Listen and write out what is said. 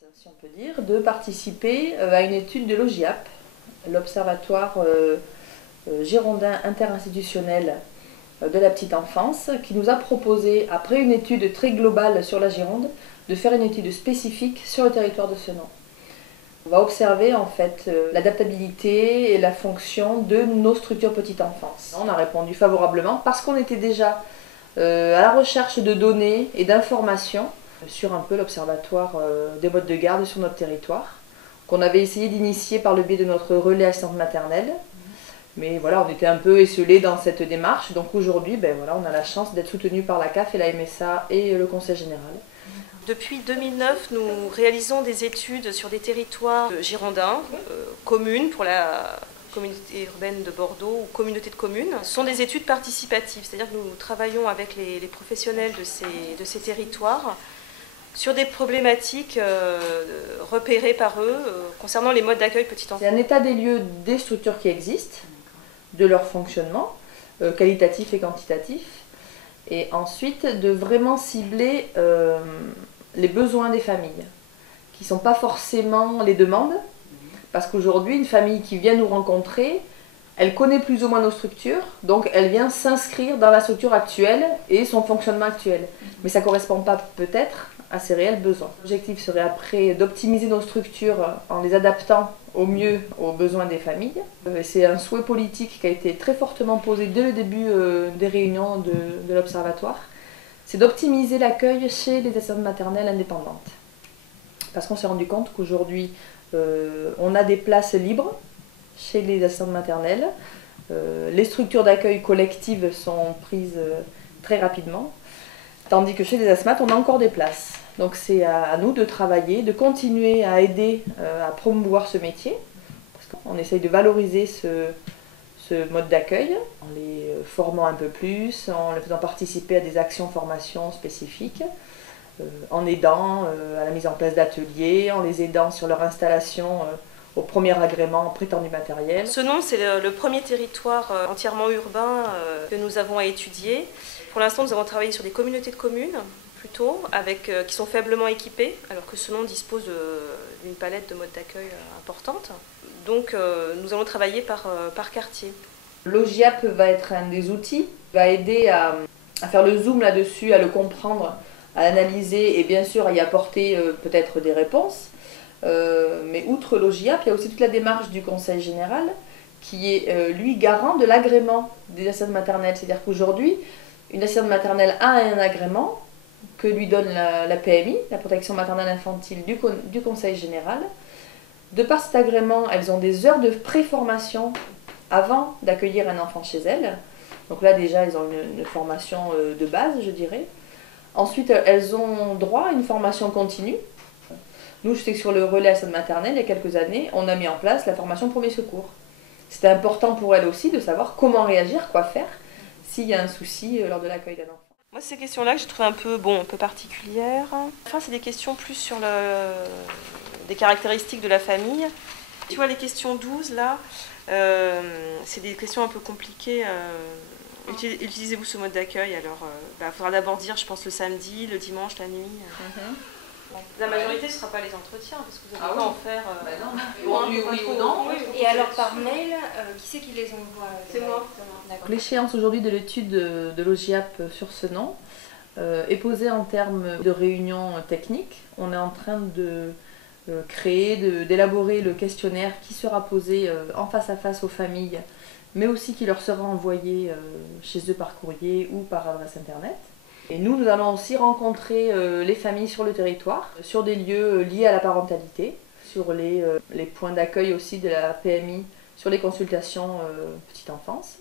Si on peut dire, de participer à une étude de l'OGIAP, l'Observatoire girondin interinstitutionnel de la petite enfance, qui nous a proposé, après une étude très globale sur la Gironde, de faire une étude spécifique sur le territoire de Senon. On va observer en fait l'adaptabilité et la fonction de nos structures petite enfance. On a répondu favorablement parce qu'on était déjà à la recherche de données et d'informations sur un peu l'observatoire des modes de garde sur notre territoire, qu'on avait essayé d'initier par le biais de notre relais assistante maternelle. Mais voilà, on était un peu esselés dans cette démarche. Donc aujourd'hui, voilà, on a la chance d'être soutenus par la CAF et la MSA et le Conseil général. Depuis 2009, nous réalisons des études sur des territoires girondins, communes pour la communauté urbaine de Bordeaux ou communauté de communes. Ce sont des études participatives, c'est-à-dire que nous travaillons avec les professionnels de ces territoires sur des problématiques repérées par eux concernant les modes d'accueil petit enfant. C'est un état des lieux des structures qui existent, de leur fonctionnement, qualitatif et quantitatif, et ensuite de vraiment cibler les besoins des familles, qui ne sont pas forcément les demandes, parce qu'aujourd'hui, une famille qui vient nous rencontrer, elle connaît plus ou moins nos structures, donc elle vient s'inscrire dans la structure actuelle et son fonctionnement actuel. Mais ça ne correspond pas peut-être à ses réels besoins. L'objectif serait après d'optimiser nos structures en les adaptant au mieux aux besoins des familles. C'est un souhait politique qui a été très fortement posé dès le début des réunions de l'Observatoire. C'est d'optimiser l'accueil chez les assistantes maternelles indépendantes. Parce qu'on s'est rendu compte qu'aujourd'hui, on a des places libres chez les assistantes maternelles. Les structures d'accueil collectives sont prises très rapidement. Tandis que chez les asthmates, on a encore des places. Donc c'est à nous de travailler, de continuer à aider à promouvoir ce métier. Parce qu'on essaye de valoriser ce mode d'accueil, en les formant un peu plus, en les faisant participer à des actions formation spécifiques, en aidant à la mise en place d'ateliers, en les aidant sur leur installation au premier agrément prétendu matériel. Senon, c'est le premier territoire entièrement urbain que nous avons à étudier. Pour l'instant, nous avons travaillé sur des communautés de communes, plutôt, qui sont faiblement équipées, alors que Senon dispose d'une palette de modes d'accueil importante. Donc, nous allons travailler par quartier. L'OGIAP va être un des outils, va aider à faire le zoom là-dessus, à le comprendre, à l'analyser et bien sûr à y apporter peut-être des réponses. Mais outre l'OGIAP, il y a aussi toute la démarche du Conseil général qui est, lui, garant de l'agrément des assistantes maternelles. C'est-à-dire qu'aujourd'hui, une assistante maternelle a un agrément que lui donne la PMI, la protection maternelle infantile du Conseil général. De par cet agrément, elles ont des heures de préformation avant d'accueillir un enfant chez elles. Donc là déjà, elles ont une formation de base, je dirais. Ensuite, elles ont droit à une formation continue. Nous, je sais que sur le relais assistante maternelle, il y a quelques années, on a mis en place la formation premier secours. C'était important pour elles aussi de savoir comment réagir, quoi faire, s'il y a un souci lors de l'accueil d'un enfant. Moi, ces questions-là que je trouve un peu particulières. Enfin, c'est des questions plus sur des caractéristiques de la famille. Tu vois, les questions 12, là, c'est des questions un peu compliquées. Utilisez-vous ce mode d'accueil? Alors, il faudra d'abord dire, je pense, le samedi, le dimanche, la nuit. La majorité, ce ne sera pas les entretiens, parce que vous n'allez pas en faire... oui ou non. Et alors par mail, qui c'est qui les envoie? C'est moi. L'échéance aujourd'hui de l'étude de l'OGIAP sur Senon est posée en termes de réunions techniques. On est en train de d'élaborer le questionnaire qui sera posé en face à face aux familles, mais aussi qui leur sera envoyé chez eux par courrier ou par adresse internet. Et nous allons aussi rencontrer les familles sur le territoire, sur des lieux liés à la parentalité, sur les points d'accueil aussi de la PMI, sur les consultations petite enfance.